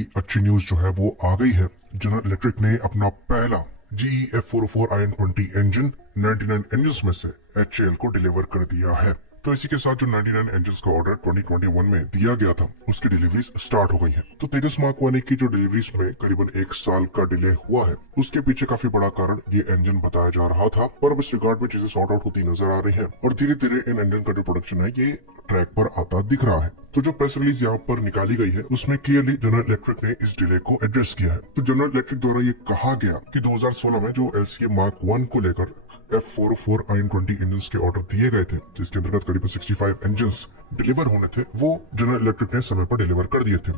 बड़ी अच्छी न्यूज जो है वो आ गई है। जनरल इलेक्ट्रिक ने अपना पहला GE F404 IN20 engine 99 engine में से HAL को डिलीवर कर दिया है। तो इसी के साथ जो 99 इंजन का ऑर्डर 2021 में दिया गया था उसकी डिलीवरी स्टार्ट हो गई है। तो तेजस मार्क 1 की जो डिलीवरीज में करीबन 1 साल का डिले हुआ है उसके पीछे काफी बड़ा कारण ये इंजन बताया जा रहा था, पर अब इस रिगार्ड में चीजें सॉर्ट आउट होती नजर आ रही है और धीरे धीरे इन इंजन का जो प्रोडक्शन है ये ट्रैक पर आता दिख रहा है। तो जो प्रेस रिलीज यहाँ पर निकाली गई है उसमें क्लियरली जनरल इलेक्ट्रिक ने इस डिले को एड्रेस किया है। तो जनरल इलेक्ट्रिक द्वारा ये कहा गया कि 2016 में जो LCA मार्क 1 को लेकर F404 IN20 इंजन के ऑर्डर दिए गए थे जिसके अंतर्गत करीब 65 इंजन डिलीवर होने थे, वो जनरल इलेक्ट्रिक ने समय पर डिलीवर कर दिए थे।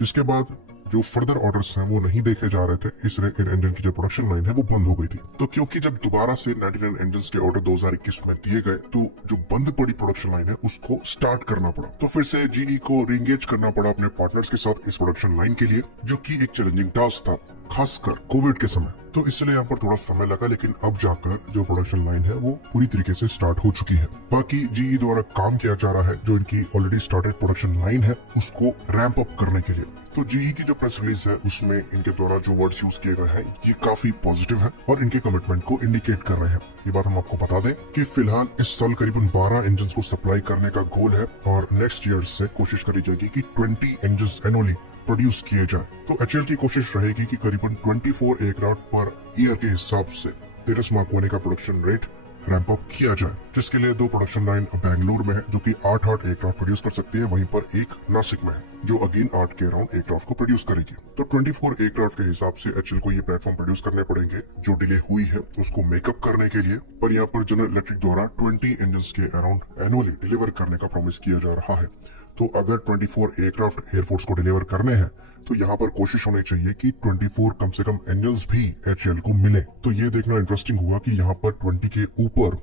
जिसके बाद जो फर्दर ऑर्डर्स हैं वो नहीं देखे जा रहे थे, इसलिए इन इंजन की जो प्रोडक्शन लाइन है वो बंद हो गई थी। तो क्योंकि जब दोबारा से 99 इंजन के ऑर्डर 2021 में दिए गए तो जो बंद पड़ी प्रोडक्शन लाइन है उसको स्टार्ट करना पड़ा। तो फिर से GE को रीएंगेज करना पड़ा अपने पार्टनर्स के साथ इस प्रोडक्शन लाइन के लिए, जो की एक चैलेंजिंग टास्क था खासकर कोविड के समय। तो इसलिए यहाँ पर थोड़ा समय लगा, लेकिन अब जाकर जो प्रोडक्शन लाइन है वो पूरी तरीके से स्टार्ट हो चुकी है। बाकी GE द्वारा काम किया जा रहा है जो इनकी ऑलरेडी स्टार्टेड प्रोडक्शन लाइन है उसको रैंप अप करने के लिए। तो GE की जो प्रेस रिलीज है उसमें इनके द्वारा जो वर्ड्स यूज किए गए हैं ये काफी पॉजिटिव है और इनके कमिटमेंट को इंडिकेट कर रहे हैं। ये बात हम आपको बता दें कि फिलहाल इस साल करीबन 12 इंजन को सप्लाई करने का गोल है और नेक्स्ट ईयर से कोशिश करी जाएगी कि 20 इंजन एनुअली प्रोड्यूस किए जाए। तो HAL की कोशिश रहेगी कि करीबन 24 एयरक्राफ्ट पर ईयर के हिसाब से तेजस मार्क 1 का प्रोडक्शन रेट रैंप अप किया जाए, जिसके लिए 2 प्रोडक्शन लाइन बेंगलुरु में है जो कि 8 एयरक्राफ्ट प्रोड्यूस कर सकती है, वहीं पर एक नासिक में है जो अगेन 8 के अराउंड एयरक्राफ्ट को प्रोड्यूस करेगी। तो 24 एयरक्राफ्ट के हिसाब से HAL को ये प्लेटफॉर्म प्रोड्यूस करने पड़ेंगे जो डिले हुई है उसको मेकअप करने के लिए। पर यहाँ पर जनरल इलेक्ट्रिक द्वारा 20 इंजन के अराउंड एनुअली डिलीवर करने का प्रॉमिस किया जा रहा है। तो अगर 24 एयरक्राफ्ट एयरफोर्स को डिलीवर करने हैं तो यहाँ पर कोशिश होनी चाहिए कि 24 कम से कम इंजन्स भी HAL को मिले। तो ये देखना इंटरेस्टिंग हुआ कि यहाँ पर 20 के ऊपर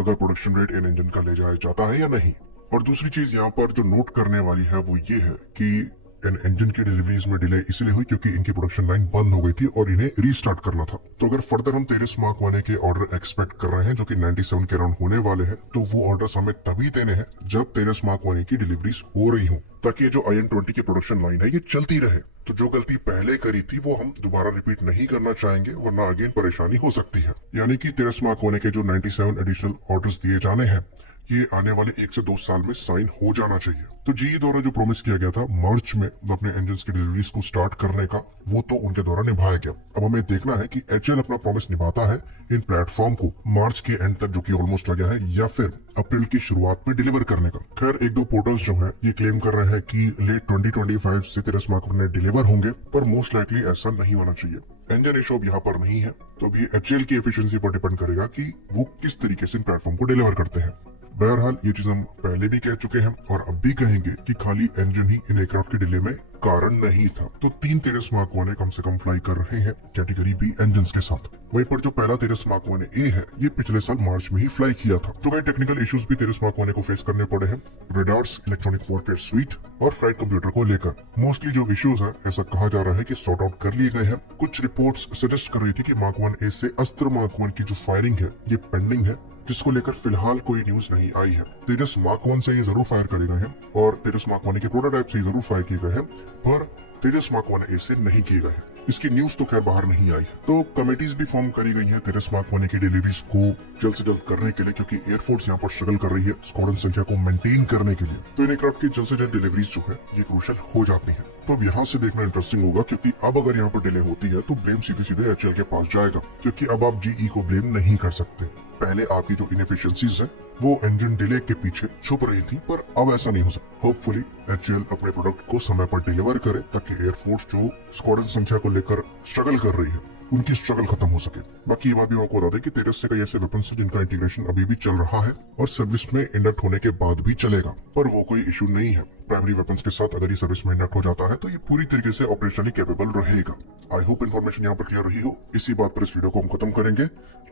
अगर प्रोडक्शन रेट इन इंजन का ले जाया जाता है या नहीं। और दूसरी चीज यहाँ पर जो नोट करने वाली है वो ये है कि इन इंजन की डिलीवरीज में डिले इसलिए हुई क्योंकि इनकी प्रोडक्शन लाइन बंद हो गई थी और इन्हें रीस्टार्ट करना था। तो अगर फर्दर हम तेजस मार्क 1 के ऑर्डर एक्सपेक्ट कर रहे हैं जो कि 97 के अराउंड होने वाले हैं, तो वो ऑर्डर्स हमें तभी देने हैं जब तेजस मार्क 1 की डिलीवरीज हो रही हो, ताकि ये जो IN20 की प्रोडक्शन लाइन है ये चलती रहे। तो जो गलती पहले करी थी वो हम दोबारा रिपीट नहीं करना चाहेंगे, वरना अगेन परेशानी हो सकती है। यानी कि तेजस मार्क 1 के जो 97 एडिशनल ऑर्डर्स दिए जाने हैं ये आने वाले 1 से 2 साल में साइन हो जाना चाहिए। तो GE द्वारा जो प्रॉमिस किया गया था मार्च में अपने इंजन की डिलीवरीज को स्टार्ट करने का, वो तो उनके द्वारा निभाया गया। अब हमें देखना है कि HAL अपना प्रॉमिस निभाता है इन प्लेटफॉर्म को मार्च के एंड तक जो कि ऑलमोस्ट आ गया है, या फिर अप्रैल की शुरुआत में डिलीवर करने का। खैर 1-2 पोर्टल्स जो है ये क्लेम कर रहे हैं कि लेट 2025 से तेजस मार्क 1 डिलीवर होंगे, पर मोस्ट लाइकली ऐसा नहीं होना चाहिए। इंजन इशू अब यहाँ पर नहीं है, तो अभी HAL की एफिशिएंसी पर डिपेंड करेगा कि वो किस तरीके से इन प्लेटफॉर्म को डिलीवर करते हैं। बहरहाल ये चीज हम पहले भी कह चुके हैं और अब भी कहेंगे कि खाली इंजन ही इन एयरक्राफ्ट के डिले में कारण नहीं था। तो 3 तेजस मार्क 1 कम से कम फ्लाई कर रहे हैं कैटेगरी B इंजन के साथ। वहीं पर जो पहला तेजस मार्क 1A है ये पिछले साल मार्च में ही फ्लाई किया था। तो कई टेक्निकल इश्यूज भी तेजस मार्क 1 को फेस करने पड़े हैं, रेडार्स, इलेक्ट्रॉनिक वॉरफेयर स्वीट और फ्लाइट कंप्यूटर को लेकर। मोस्टली जो इश्यूज है ऐसा कहा जा रहा है कि सॉर्ट आउट कर लिए गए हैं। कुछ रिपोर्ट्स सजेस्ट कर रही थी कि मार्क 1A से अस्त्र मार्क 1 की जो फायरिंग है ये पेंडिंग है, जिसको लेकर फिलहाल कोई न्यूज नहीं आई है। तेजस मार्क 1 से ये जरूर फायर करे गए हैं और तेजस मार्क 1 के प्रोटोटाइप से जरूर फायर किए गए हैं, पर तेजस मार्क 1A से नहीं किए गए हैं। इसकी न्यूज तो खैर बाहर नहीं आई है। तो कमेटीज भी फॉर्म करी गई है तेजस मार्क 1 की डिलीवरीज को जल्द से जल्द करने के लिए, क्योंकि एयरफोर्स यहाँ पर स्ट्रगल कर रही है स्क्वाड्रन संख्या को मेंटेन करने के लिए। तो इन एयरक्राफ्ट की जल्द से जल्द डिलीवरीज जो है ये क्रूशियल हो जाती है। तो अब यहाँ से देखना इंटरेस्टिंग होगा, क्योंकि अब अगर यहाँ पर डिले होती है तो ब्लेम सीधे सीधे HAL के पास जाएगा, क्योंकि अब आप GE को ब्लेम नहीं कर सकते। पहले आपकी जो इनएफिशिएंसीज है वो इंजन डिले के पीछे छुप रही थी, पर अब ऐसा नहीं हो सकता। होपफुली HAL अपने प्रोडक्ट को समय पर डिलीवर करे ताकि एयरफोर्स जो स्क्वाड्रन संख्या को लेकर स्ट्रगल कर रही है उनकी स्ट्रगल खत्म हो सके। बाकी ये बात भी आपको बता दें कि तेजस से कई ऐसे वेपन्स हैं जिनका इंटीग्रेशन अभी भी चल रहा है और सर्विस में इंडक्ट होने के बाद भी चलेगा, पर वो कोई इशू नहीं है। प्राइमरी वेपन्स के साथ अगर ये सर्विस में इंडक्ट हो जाता है तो ये पूरी तरीके से ऑपरेशनली कैपेबल रहेगा। आई होप इन्फॉर्मेशन यहाँ पर क्लियर रही हो। इसी बात पर इस वीडियो को हम खत्म करेंगे।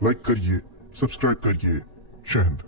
लाइक करिए, सब्सक्राइब करिए। जय हिंद।